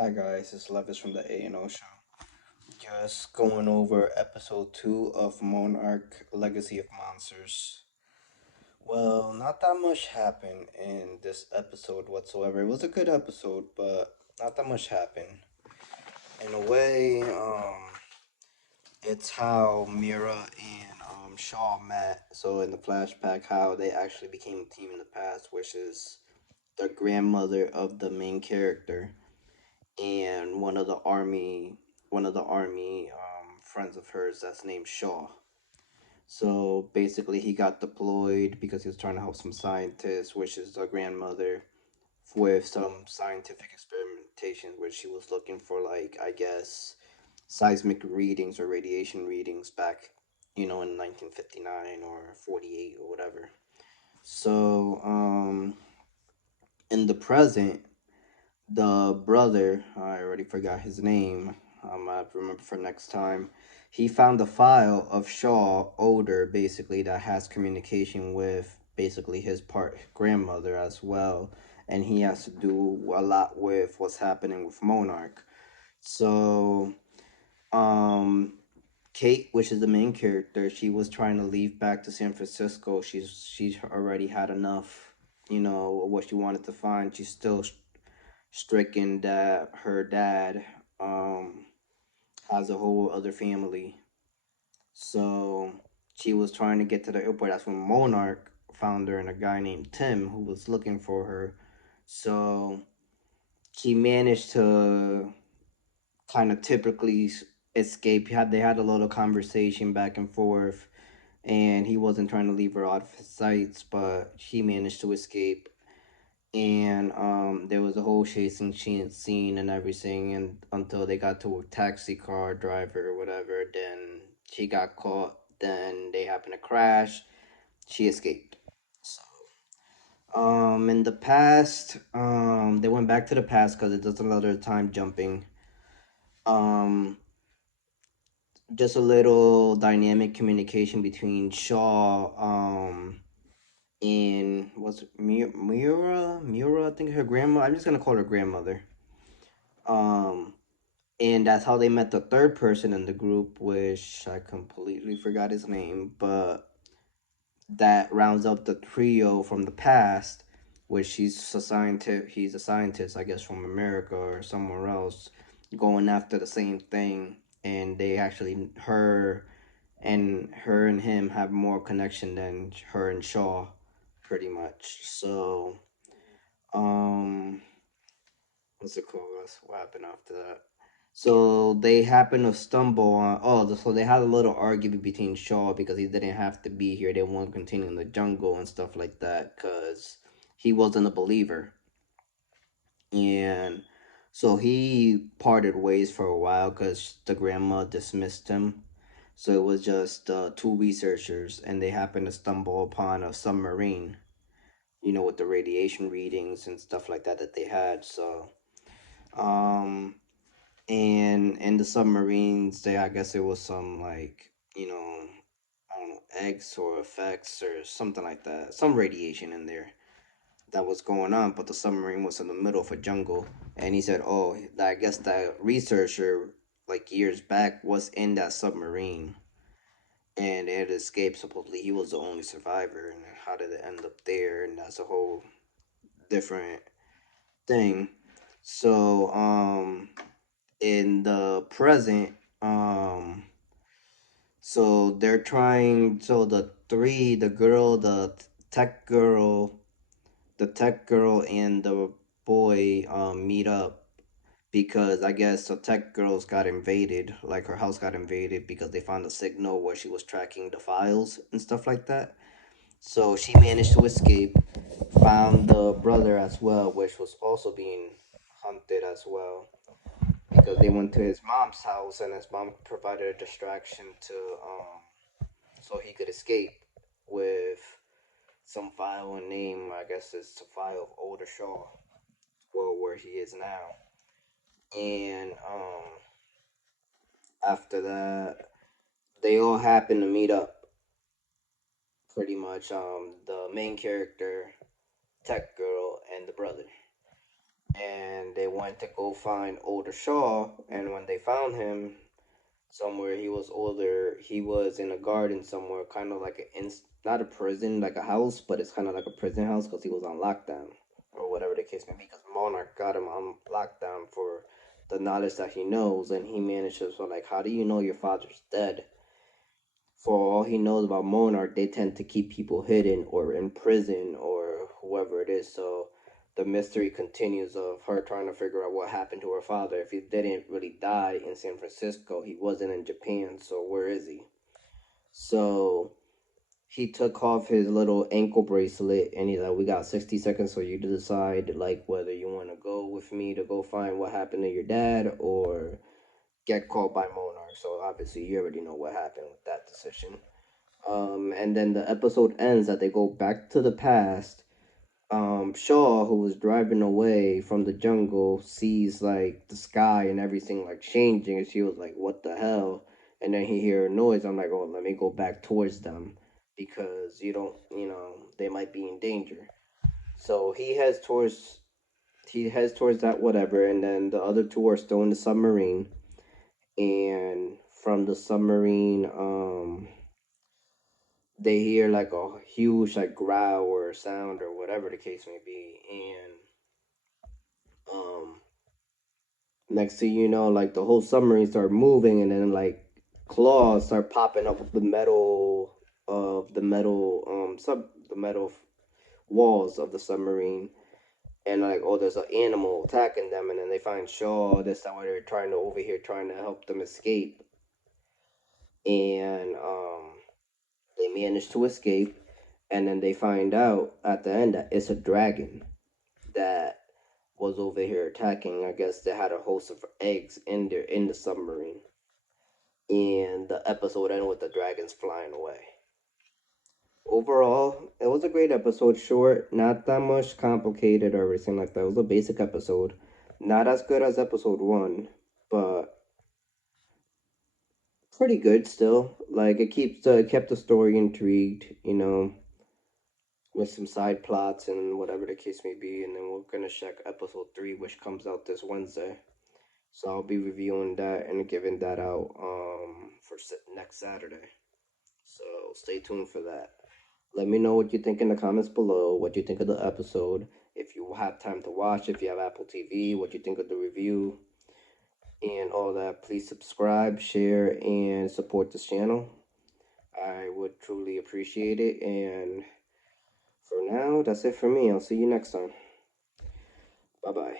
Hi guys, it's Levis from the A&O Show. Just going over episode 2 of Monarch Legacy of Monsters. Well, not that much happened in this episode whatsoever. It was a good episode, but not that much happened. In a way, it's how Mira and Shaw met. So in the flashback, how they actually became a team in the past, which is the grandmother of the main character and one of the army friends of hers that's named Shaw. So basically, he got deployed because he was trying to help some scientists, which is the grandmother, with some scientific experimentation where she was looking for, like, I guess, seismic readings or radiation readings back, in 1959 or 48 or whatever. So, in the present, the brother, I already forgot his name. I have to remember for next time. He found a file of Shaw older, basically, that has communication with basically his part grandmother as well, and he has to do a lot with what's happening with Monarch. So, um, Kate, which is the main character, she was trying to leave back to San Francisco. She's already had enough, of what she wanted to find. She's still stricken that her dad um has a whole other family. So she was trying to get to the airport. That's when Monarch found her and a guy named Tim who was looking for her. So she managed to kind of typically escape. They had a little conversation back and forth, and he wasn't trying to leave her out of his sights, but she managed to escape. And there was a whole chasing scene and everything, and until they got to a taxi car driver or whatever, then she got caught. Then they happened to crash. She escaped. So, in the past, they went back to the past because it does a lot of time jumping. Um, just a little dynamic communication between Shaw, and what's Mura, I think her grandma. I'm just gonna call her grandmother. Um, and that's how they met the third person in the group, which I completely forgot his name, but that rounds up the trio from the past, which he's a scientist, I guess, from America or somewhere else, going after the same thing, and they actually her and him have more connection than her and Shaw, pretty much. So, um, what's it called? What happened after that? So they happen to stumble on. So they had a little argument between Shaw because he didn't have to be here. They want to continue in the jungle and stuff like that because he wasn't a believer, and so he parted ways for a while because the grandma dismissed him. So it was just two researchers, and they happened to stumble upon a submarine. With the radiation readings and stuff like that they had. So, um, and in the submarines they, I guess it was some, like, I don't know, eggs or effects or something like that, some radiation in there that was going on, but the submarine was in the middle of a jungle. And he said, oh, I guess that researcher, like, years back, was in that submarine and it escaped. Supposedly he was the only survivor, and how did it end up there? And that's a whole different thing. So, in the present, so they're trying. So the three, the girl, tech girl, the tech girl, and the boy, meet up because I guess the tech girl's got invaded, like her house got invaded because they found a signal where she was tracking the files and stuff like that. So she managed to escape, found the brother as well, which was also being hunted as well because they went to his mom's house and his mom provided a distraction to so he could escape with some file and name. I guess it's a file of older Shaw, well, where he is now. And after that, they all happen to meet up. Pretty much, the main character, Tech Girl, and the brother. and they went to go find older Shaw. And when they found him somewhere, he was older. He was in a garden somewhere, kind of like not a prison, like a house, but it's kind of like a prison house because he was on lockdown or whatever the case may be. Because Monarch got him on lockdown for the knowledge that he knows, and he manages. So, like, how do you know your father's dead? For all he knows about Monarch, they tend to keep people hidden or in prison or whoever it is. So the mystery continues of her trying to figure out what happened to her father. If he didn't really die in San Francisco, he wasn't in Japan. So where is he? So he took off his little ankle bracelet and he's like, "We got 60 seconds for you to decide, like, whether you want to go with me to go find what happened to your dad or get caught by Monarch." So obviously, you already know what happened with that decision. And then the episode ends that they go back to the past. Shaw, who was driving away from the jungle, sees like the sky and everything like changing, and she was like, "What the hell?" And then he hear a noise. I'm like, "Oh, let me go back towards them because they might be in danger." So he heads towards that whatever, and then the other two are still in the submarine, and from the submarine, they hear like a huge like growl or sound or whatever the case may be, and um next thing you know, like the whole submarine start moving, and then like claws start popping up the metal walls of the submarine, and like, oh, there's an animal attacking them, and then they find Shaw. That's why they're trying to over here trying to help them escape, and they manage to escape, and then they find out at the end that it's a dragon that was over here attacking. I guess they had a host of eggs in the submarine, and the episode ended with the dragons flying away. Overall, it was a great episode. Short, not that much complicated or everything like that. It was a basic episode, not as good as episode one, but pretty good still. Like it kept the story intrigued, with some side plots and whatever the case may be. And then we're gonna check episode three, which comes out this Wednesday. So I'll be reviewing that and giving that out for next Saturday. So stay tuned for that. Let me know what you think in the comments below. What you think of the episode. If you have time to watch, if you have Apple TV, what you think of the review and all that. Please subscribe, share, and support this channel. I would truly appreciate it. And for now, that's it for me. I'll see you next time. Bye bye.